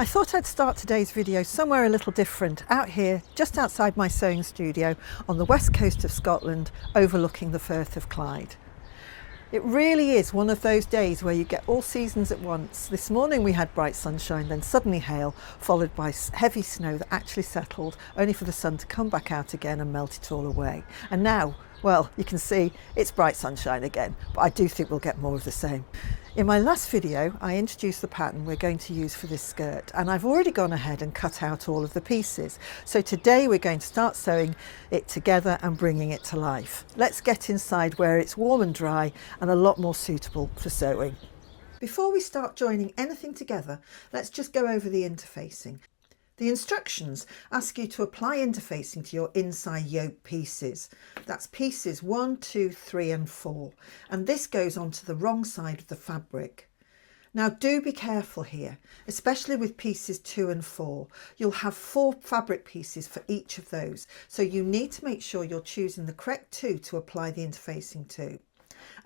I thought I'd start today's video somewhere a little different, out here just outside my sewing studio on the west coast of Scotland, overlooking the Firth of Clyde. It really is one of those days where you get all seasons at once. This morning we had bright sunshine, then suddenly hail, followed by heavy snow that actually settled, only for the sun to come back out again and melt it all away. And now, well, you can see it's bright sunshine again, but I do think we'll get more of the same. In my last video, I introduced the pattern we're going to use for this skirt, and I've already gone ahead and cut out all of the pieces. So today we're going to start sewing it together and bringing it to life. Let's get inside where it's warm and dry and a lot more suitable for sewing. Before we start joining anything together, let's just go over the interfacing. The instructions ask you to apply interfacing to your inside yoke pieces. That's pieces 1, 2, 3 and 4. And this goes onto the wrong side of the fabric. Now do be careful here, especially with pieces 2 and 4. You'll have 4 fabric pieces for each of those. So you need to make sure you're choosing the correct 2 to apply the interfacing to.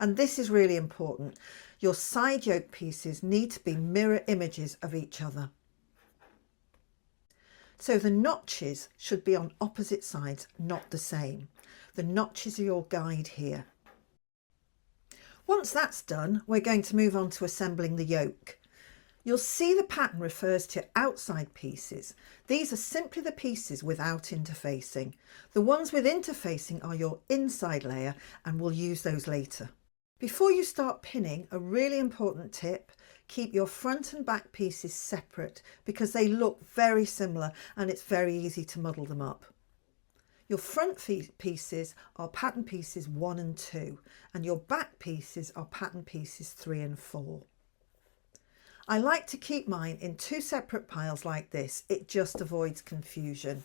And this is really important. Your side yoke pieces need to be mirror images of each other. So the notches should be on opposite sides, not the same. The notches are your guide here. Once that's done, we're going to move on to assembling the yoke. You'll see the pattern refers to outside pieces. These are simply the pieces without interfacing. The ones with interfacing are your inside layer, and we'll use those later. Before you start pinning, a really important tip: keep your front and back pieces separate because they look very similar and it's very easy to muddle them up. Your front pieces are pattern pieces 1 and 2, and your back pieces are pattern pieces 3 and 4. I like to keep mine in 2 separate piles like this. It just avoids confusion.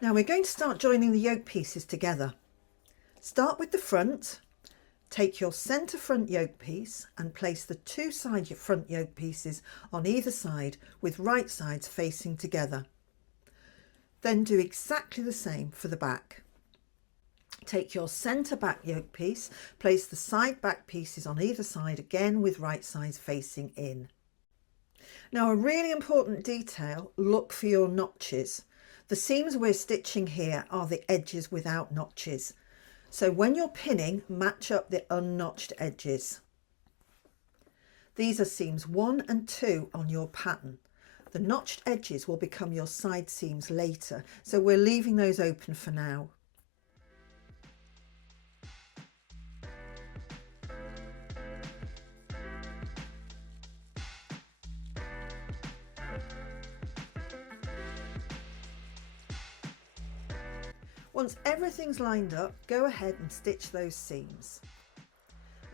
Now we're going to start joining the yoke pieces together. Start with the front. Take your centre front yoke piece and place the 2 side front yoke pieces on either side with right sides facing together. Then do exactly the same for the back. Take your centre back yoke piece, place the side back pieces on either side again with right sides facing in. Now a really important detail, look for your notches. The seams we're stitching here are the edges without notches. So when you're pinning, match up the unnotched edges. These are seams 1 and 2 on your pattern. The notched edges will become your side seams later, so we're leaving those open for now. Once everything's lined up, go ahead and stitch those seams.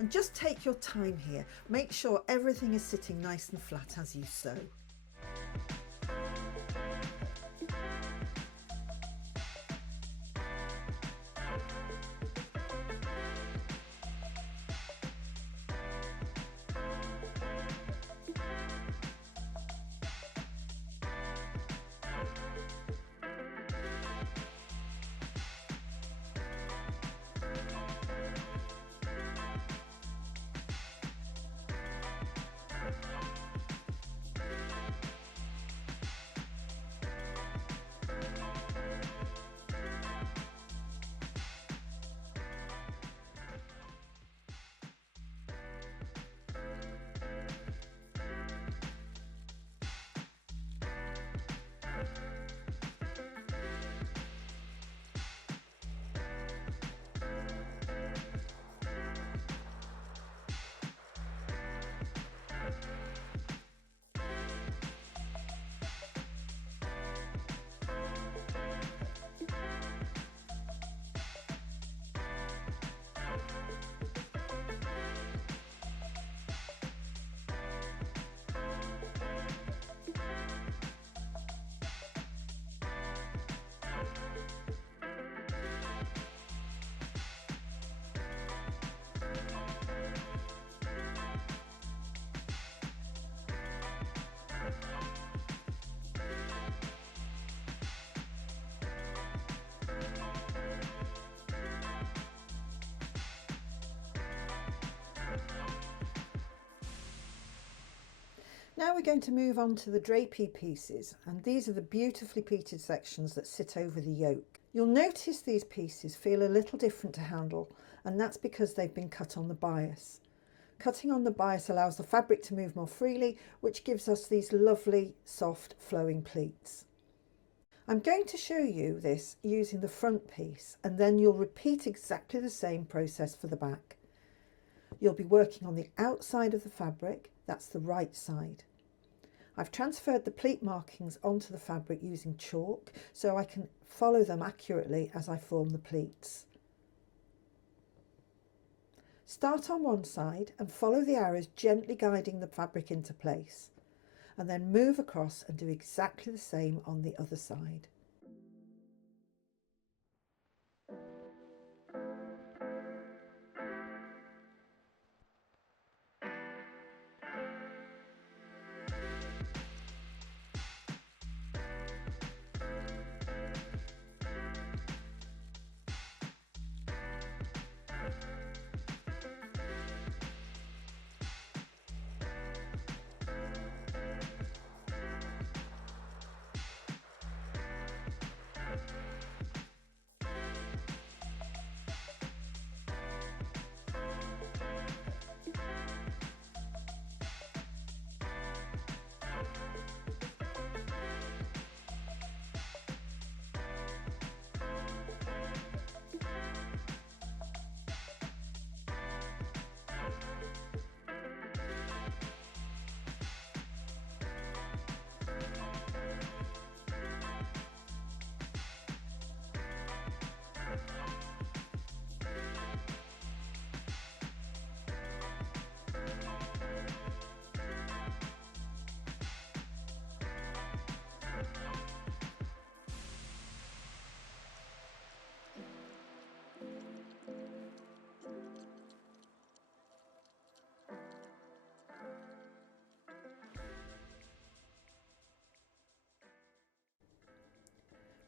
And just take your time here. Make sure everything is sitting nice and flat as you sew. Now we're going to move on to the drapey pieces, and these are the beautifully pleated sections that sit over the yoke. You'll notice these pieces feel a little different to handle, and that's because they've been cut on the bias. Cutting on the bias allows the fabric to move more freely, which gives us these lovely, soft, flowing pleats. I'm going to show you this using the front piece, and then you'll repeat exactly the same process for the back. You'll be working on the outside of the fabric, that's the right side. I've transferred the pleat markings onto the fabric using chalk so I can follow them accurately as I form the pleats. Start on one side and follow the arrows, gently guiding the fabric into place, and then move across and do exactly the same on the other side.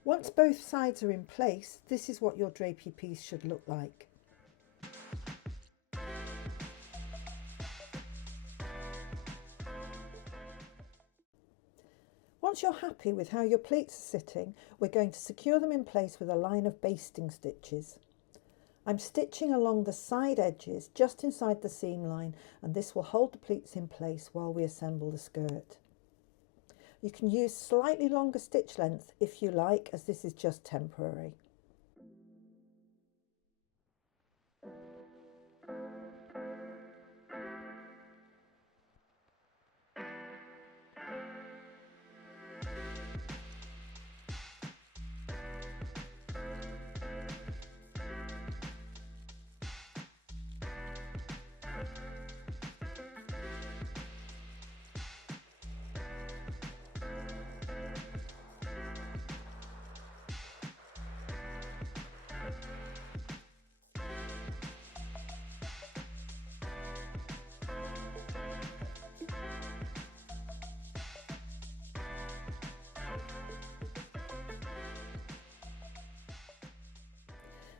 Once both sides are in place, this is what your drapey piece should look like. Once you're happy with how your pleats are sitting, we're going to secure them in place with a line of basting stitches. I'm stitching along the side edges just inside the seam line, and this will hold the pleats in place while we assemble the skirt. You can use slightly longer stitch length if you like, as this is just temporary.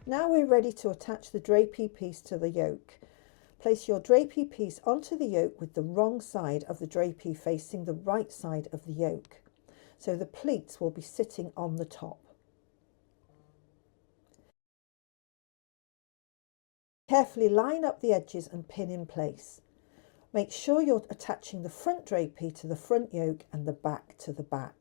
Now we're ready to attach the drapey piece to the yoke. Place your drapey piece onto the yoke with the wrong side of the drapey facing the right side of the yoke, so the pleats will be sitting on the top. Carefully line up the edges and pin in place. Make sure you're attaching the front drapey to the front yoke and the back to the back.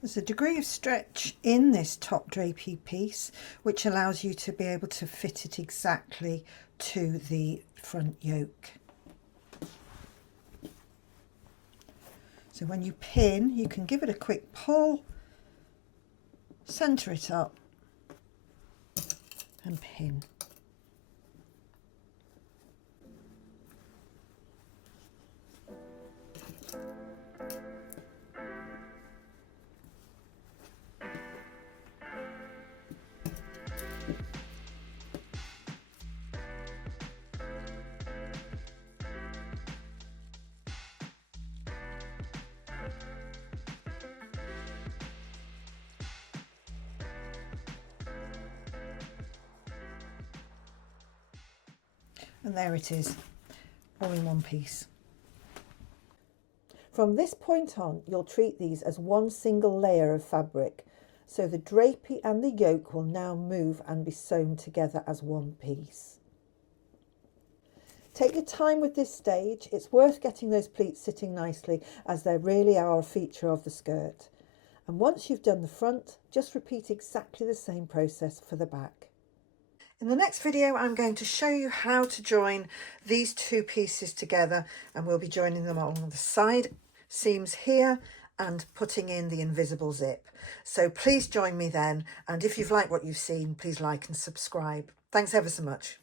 There's a degree of stretch in this top drapey piece which allows you to be able to fit it exactly to the front yoke. So when you pin, you can give it a quick pull, centre it up and pin. And there it is, all in one piece. From this point on, you'll treat these as one single layer of fabric, so the drapey and the yoke will now move and be sewn together as one piece. Take your time with this stage. It's worth getting those pleats sitting nicely, as they really are a feature of the skirt. And once you've done the front, just repeat exactly the same process for the back. In the next video, I'm going to show you how to join these two pieces together, and we'll be joining them along the side seams here and putting in the invisible zip. So please join me then, and if you've liked what you've seen, please like and subscribe. Thanks ever so much.